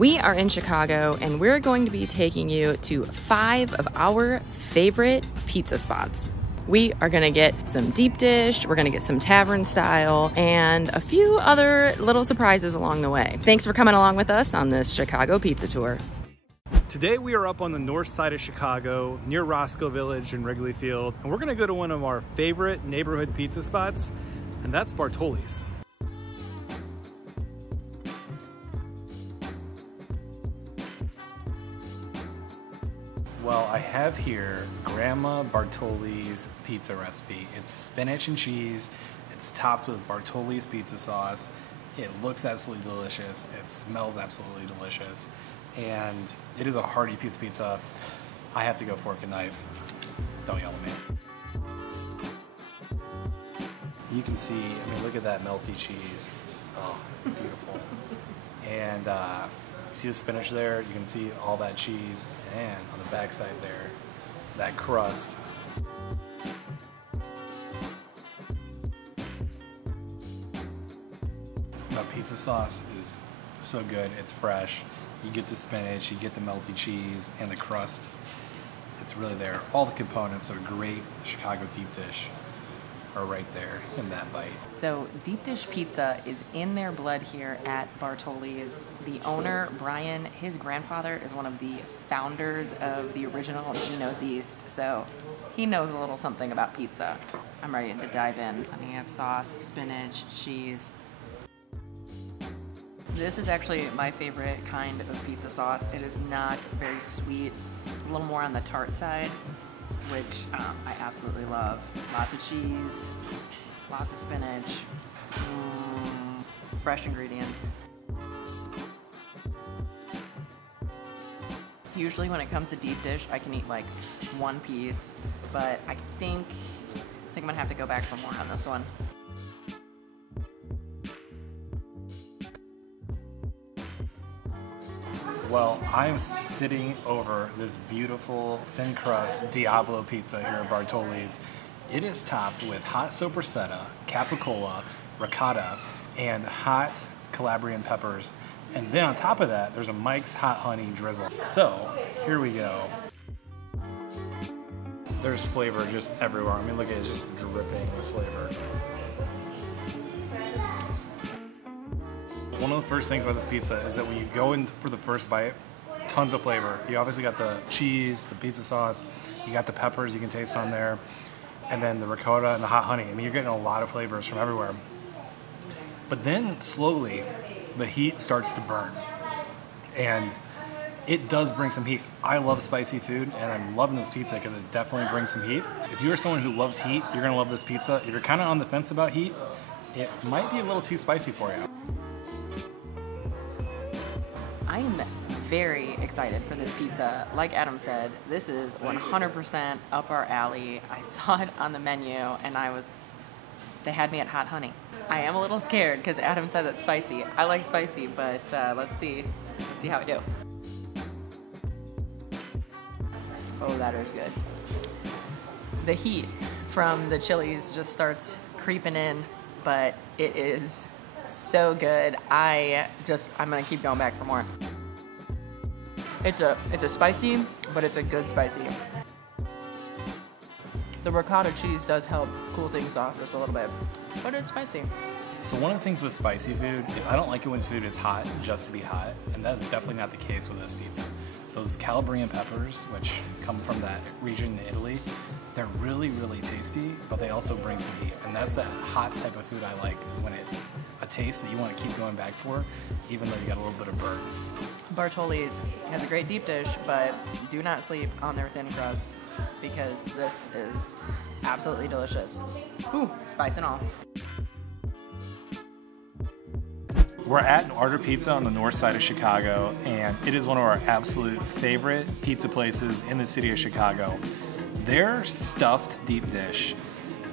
We are in Chicago and we're going to be taking you to 5 of our favorite pizza spots. We are gonna get some deep dish, we're gonna get some tavern style, and a few other little surprises along the way. Thanks for coming along with us on this Chicago pizza tour. Today we are up on the north side of Chicago, near Roscoe Village and Wrigley Field, and we're gonna go to one of our favorite neighborhood pizza spots, and that's Bartoli's. Well, I have here Grandma Bartoli's pizza recipe. It's spinach and cheese. It's topped with Bartoli's pizza sauce. It looks absolutely delicious. It smells absolutely delicious. And it is a hearty piece of pizza. I have to go fork and knife. Don't yell at me. You can see, I mean, look at that melty cheese. Oh, beautiful. And see the spinach there? You can see all that cheese, and on the back side there, that crust. The pizza sauce is so good. It's fresh. You get the spinach, you get the melty cheese, and the crust. It's really there. All the components of a great Chicago deep dish are right there in that bite. So deep dish pizza is in their blood here at Bartoli's. The owner, Brian, his grandfather is one of the founders of the original Gino's Yeast, so he knows a little something about pizza. I'm ready to dive in. Plenty of sauce, spinach, cheese. This is actually my favorite kind of pizza sauce. It is not very sweet. It's a little more on the tart side, which I absolutely love. Lots of cheese, lots of spinach, fresh ingredients. Usually when it comes to deep dish, I can eat like one piece, but I think I'm gonna have to go back for more on this one. Well, I'm sitting over this beautiful thin crust Diablo pizza here at Bartoli's. It is topped with hot sopressata, capicola, ricotta, and hot Calabrian peppers. And then on top of that, there's a Mike's Hot Honey drizzle. So, here we go. There's flavor just everywhere. I mean, look at it, it's just dripping with flavor. One of the first things about this pizza is that when you go in for the first bite, tons of flavor. You obviously got the cheese, the pizza sauce, you got the peppers you can taste on there, and then the ricotta and the hot honey. I mean, you're getting a lot of flavors from everywhere. But then slowly, the heat starts to burn. And it does bring some heat. I love spicy food, and I'm loving this pizza because it definitely brings some heat. If you're someone who loves heat, you're gonna love this pizza. If you're kind of on the fence about heat, it might be a little too spicy for you. I am very excited for this pizza. Like Adam said, this is 100% up our alley. I saw it on the menu and they had me at hot honey. I am a little scared because Adam said it's spicy. I like spicy, but let's see how we do. Oh, that is good. The heat from the chilies just starts creeping in, but it is so good. I'm gonna keep going back for more. It's a spicy, but it's a good spicy. The ricotta cheese does help cool things off just a little bit, but it's spicy. So one of the things with spicy food is I don't like it when food is hot just to be hot, and that's definitely not the case with this pizza. Those Calabrian peppers, which come from that region in Italy, they're really, really tasty, but they also bring some heat. And that's that hot type of food I like, is when it's a taste that you want to keep going back for, even though you got a little bit of burn. Bartoli's has a great deep dish, but do not sleep on their thin crust because this is absolutely delicious. Ooh, spice and all. We're at Ardor Pizza on the north side of Chicago, and it is one of our absolute favorite pizza places in the city of Chicago. Their stuffed deep dish,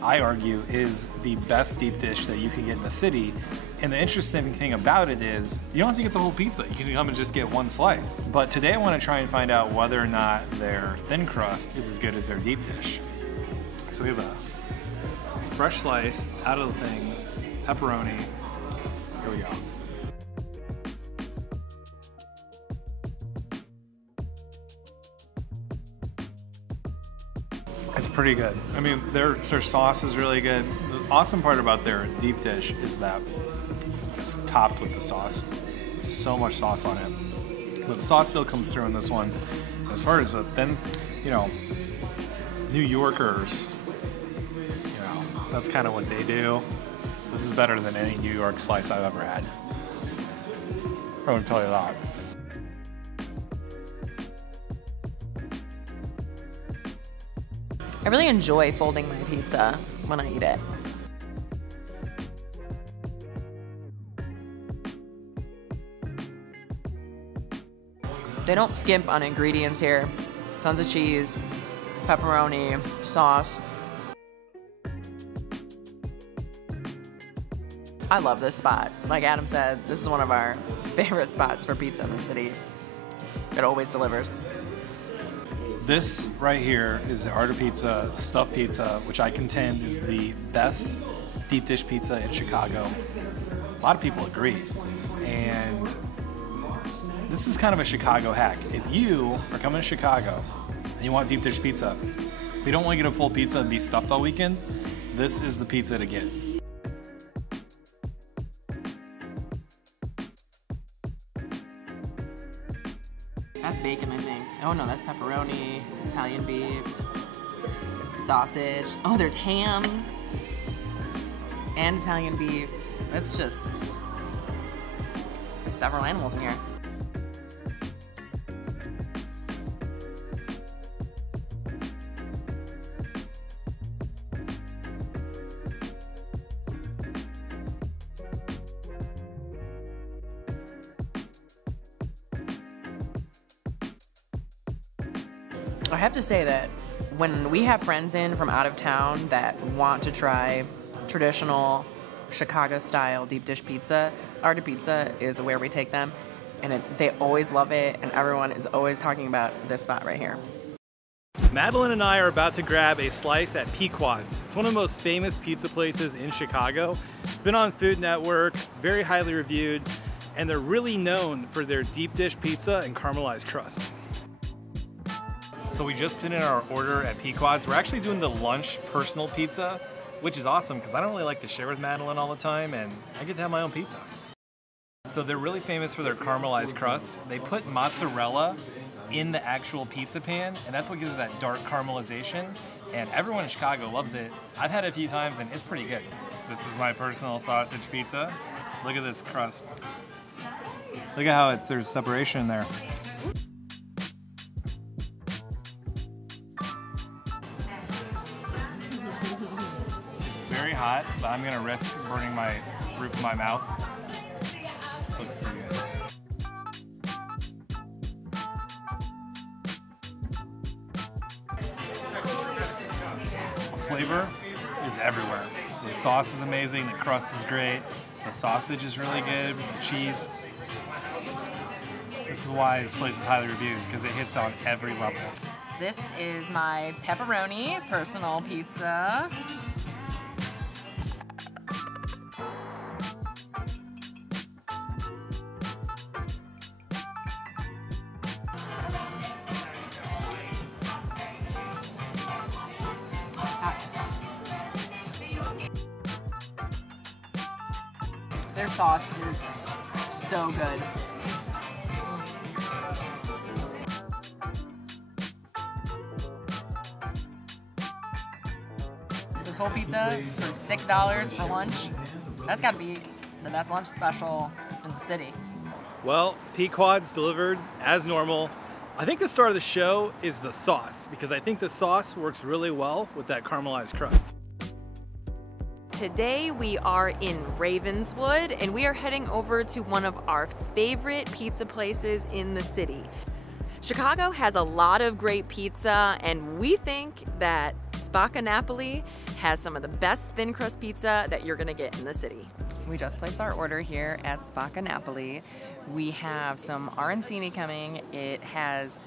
I argue, is the best deep dish that you can get in the city. And the interesting thing about it is you don't have to get the whole pizza. You can come and just get one slice. But today I want to try and find out whether or not their thin crust is as good as their deep dish. So we have a fresh slice out of the thing, pepperoni. Here we go. It's pretty good. I mean, their sauce is really good. The awesome part about their deep dish is that it's topped with the sauce. There's so much sauce on it. But the sauce still comes through in this one. As far as the thin, New Yorkers, that's kind of what they do. This is better than any New York slice I've ever had. I would tell you that. I really enjoy folding my pizza when I eat it. They don't skimp on ingredients here. Tons of cheese, pepperoni, sauce. I love this spot. Like Adam said, this is one of our favorite spots for pizza in the city. It always delivers. This right here is the Art of Pizza stuffed pizza, which I contend is the best deep dish pizza in Chicago. A lot of people agree. And this is kind of a Chicago hack. If you are coming to Chicago and you want deep dish pizza, but you don't want to get a full pizza and be stuffed all weekend, this is the pizza to get. That's bacon, I think. Oh no, that's pepperoni, Italian beef, sausage. Oh, there's ham and Italian beef. That's just, there's several animals in here. I have to say that when we have friends in from out of town that want to try traditional Chicago-style deep dish pizza, Art of Pizza is where we take them, and they always love it, and everyone is always talking about this spot right here. Madalyn and I are about to grab a slice at Pequod's. It's one of the most famous pizza places in Chicago. It's been on Food Network, very highly reviewed, and they're really known for their deep dish pizza and caramelized crust. So we just put in our order at Pequod's. We're actually doing the lunch personal pizza, which is awesome because I don't really like to share with Madalyn all the time, and I get to have my own pizza. So they're really famous for their caramelized crust. They put mozzarella in the actual pizza pan, and that's what gives it that dark caramelization, and everyone in Chicago loves it. I've had it a few times, and it's pretty good. This is my personal sausage pizza. Look at this crust. Look at how there's separation there. Very hot, but I'm gonna risk burning my roof of my mouth. This looks too good. Flavor is everywhere. The sauce is amazing, the crust is great, the sausage is really good, the cheese. This is why this place is highly reviewed, because it hits on every level. This is my pepperoni personal pizza. Their sauce is so good. This whole pizza for $6 for lunch. That's gotta be the best lunch special in the city. Well, Pequod's delivered as normal. I think the star of the show is the sauce, because I think the sauce works really well with that caramelized crust. Today we are in Ravenswood and we are heading over to one of our favorite pizza places in the city. Chicago has a lot of great pizza, and we think that Spacca Napoli has some of the best thin crust pizza that you're gonna get in the city. We just placed our order here at Spacca Napoli. We have some arancini coming. It has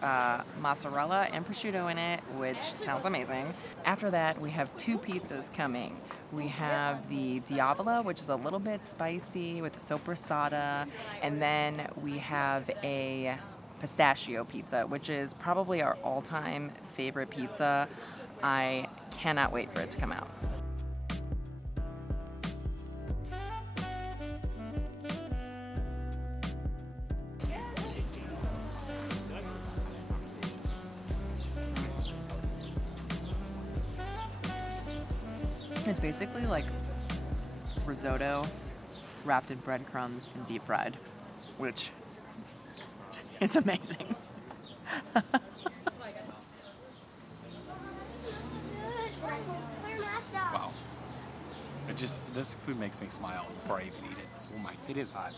mozzarella and prosciutto in it, which sounds amazing. After that, we have two pizzas coming. We have the Diavola, which is a little bit spicy with a soppressata, and then we have a pistachio pizza, which is probably our all-time favorite pizza. I cannot wait for it to come out. It's basically like risotto wrapped in breadcrumbs and deep fried, which is amazing. Wow. This food makes me smile before I even eat it. Oh my, it is hot.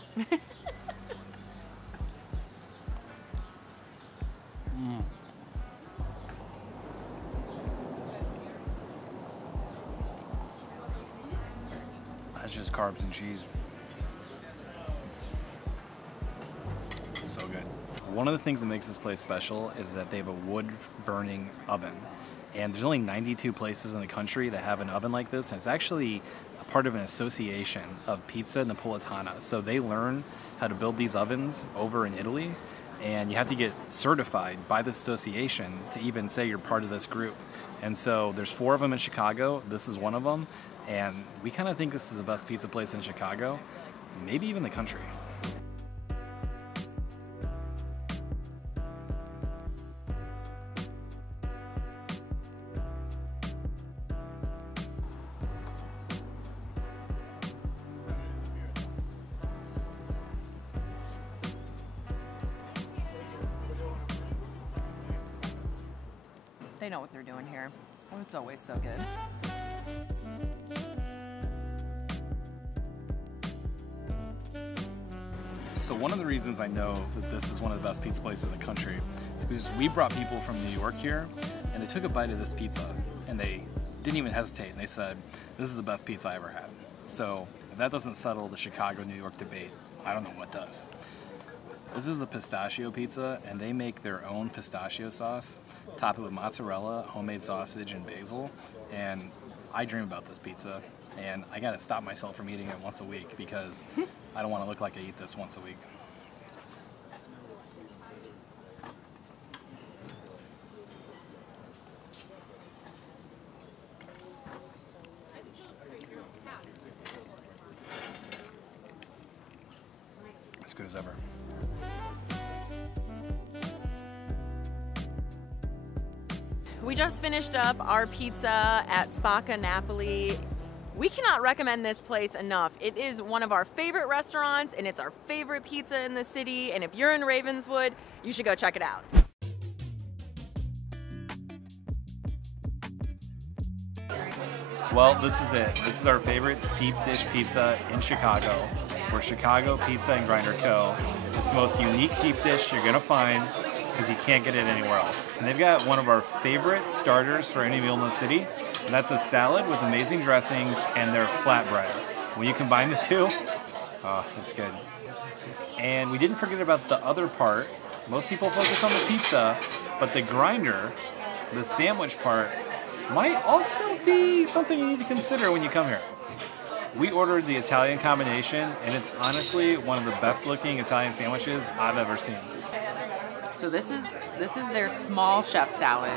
That's just carbs and cheese. It's so good. One of the things that makes this place special is that they have a wood-burning oven. And there's only 92 places in the country that have an oven like this. And it's actually a part of an association of pizza napolitana. So they learn how to build these ovens over in Italy. And you have to get certified by the association to even say you're part of this group. And so there's 4 of them in Chicago. This is one of them. And we kind of think this is the best pizza place in Chicago, maybe even the country. They know what they're doing here. Oh, it's always so good. So one of the reasons I know that this is one of the best pizza places in the country is because we brought people from New York here, and they took a bite of this pizza, and they didn't even hesitate, and they said, this is the best pizza I ever had. So if that doesn't settle the Chicago-New York debate, I don't know what does. This is the pistachio pizza, and they make their own pistachio sauce, top it with mozzarella, homemade sausage, and basil. And I dream about this pizza, and I gotta stop myself from eating it once a week because I don't want to look like I eat this once a week. As good as ever. We just finished up our pizza at Spacca, Napoli. We cannot recommend this place enough. It is one of our favorite restaurants, and it's our favorite pizza in the city. And if you're in Ravenswood, you should go check it out. Well, this is it. This is our favorite deep dish pizza in Chicago. We're Chicago Pizza and Grinder Co. It's the most unique deep dish you're gonna find because you can't get it anywhere else. And they've got one of our favorite starters for any meal in the city, and that's a salad with amazing dressings and their flatbread. When you combine the two, oh, it's good. And we didn't forget about the other part. Most people focus on the pizza, but the grinder, the sandwich part, might also be something you need to consider when you come here. We ordered the Italian combination, and it's honestly one of the best looking Italian sandwiches I've ever seen. So this is their small chef salad.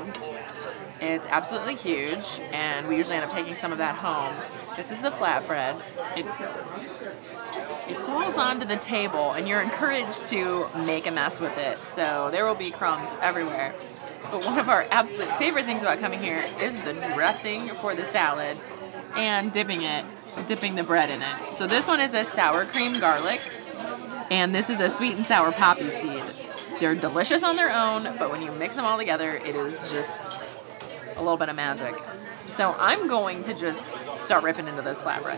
It's absolutely huge, and we usually end up taking some of that home. This is the flatbread. It falls onto the table, and you're encouraged to make a mess with it. So there will be crumbs everywhere. But one of our absolute favorite things about coming here is the dressing for the salad and dipping the bread in it. So this one is a sour cream garlic, and this is a sweet and sour poppy seed. They're delicious on their own, but when you mix them all together, it is just a little bit of magic. So I'm going to just start ripping into this flatbread.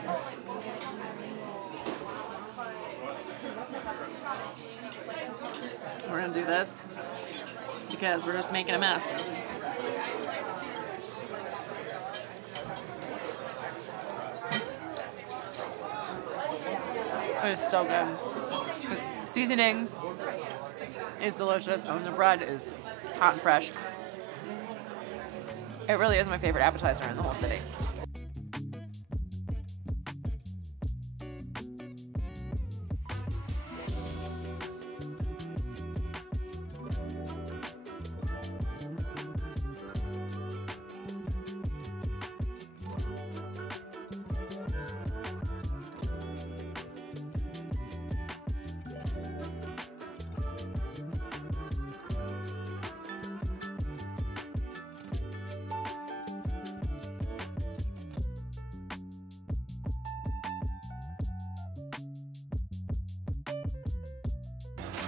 We're gonna do this because we're just making a mess. It's so good. The seasoning is delicious, and the bread is hot and fresh. It really is my favorite appetizer in the whole city.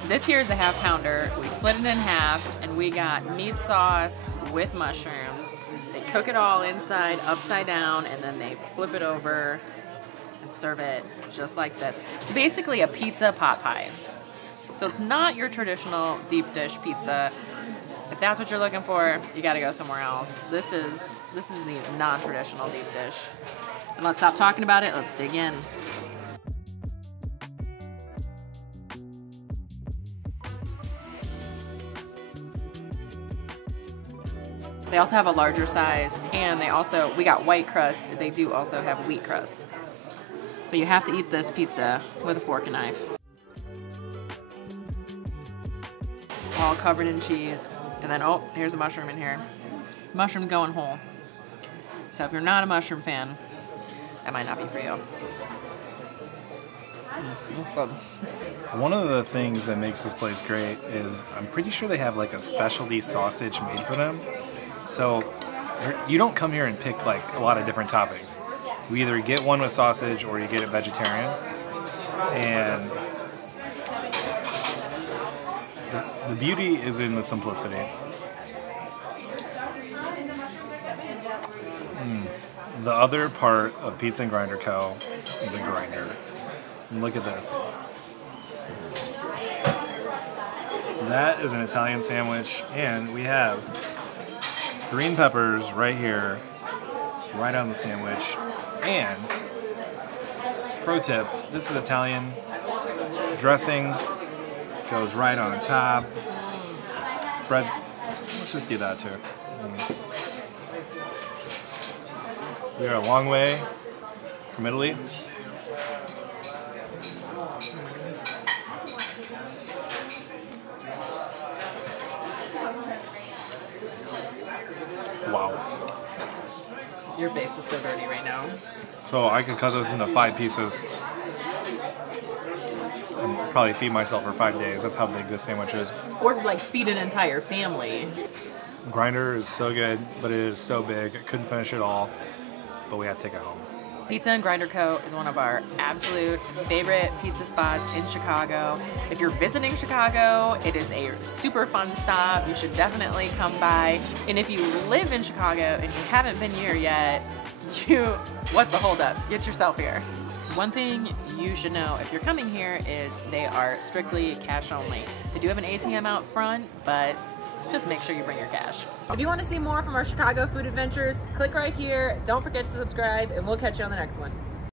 This here is the half pounder. We split it in half and we got meat sauce with mushrooms. They cook it all inside, upside down, and then they flip it over and serve it just like this. It's basically a pizza pot pie. So it's not your traditional deep dish pizza. If that's what you're looking for, you gotta go somewhere else. This is the non-traditional deep dish. And let's stop talking about it, let's dig in. They also have a larger size, and we got white crust. They do also have wheat crust. But you have to eat this pizza with a fork and knife. All covered in cheese. And then, oh, here's a mushroom in here. Mushroom going whole. So if you're not a mushroom fan, that might not be for you. One of the things that makes this place great is I'm pretty sure they have like a specialty sausage made for them. So you don't come here and pick like a lot of different toppings. You either get one with sausage or you get it vegetarian. And the beauty is in the simplicity. The other part of Pizza and Grinder Co., the grinder. And look at this. That is an Italian sandwich, and we have green peppers right here, right on the sandwich. And, pro tip, this is Italian. Dressing goes right on top. Breads, let's just do that too. We are a long way from Italy. Wow. Your face is so dirty right now. So I could cut this into 5 pieces and probably feed myself for 5 days. That's how big this sandwich is. Or like feed an entire family. Grinder is so good, but it is so big. I couldn't finish it all, but we had to take it home. Pizza and Grinder Co. is one of our absolute favorite pizza spots in Chicago. If you're visiting Chicago, it is a super fun stop. You should definitely come by. And if you live in Chicago and you haven't been here yet, what's the holdup? Get yourself here. One thing you should know if you're coming here is they are strictly cash only. They do have an ATM out front, but just make sure you bring your cash. If you want to see more from our Chicago food adventures, click right here. Don't forget to subscribe, and we'll catch you on the next one.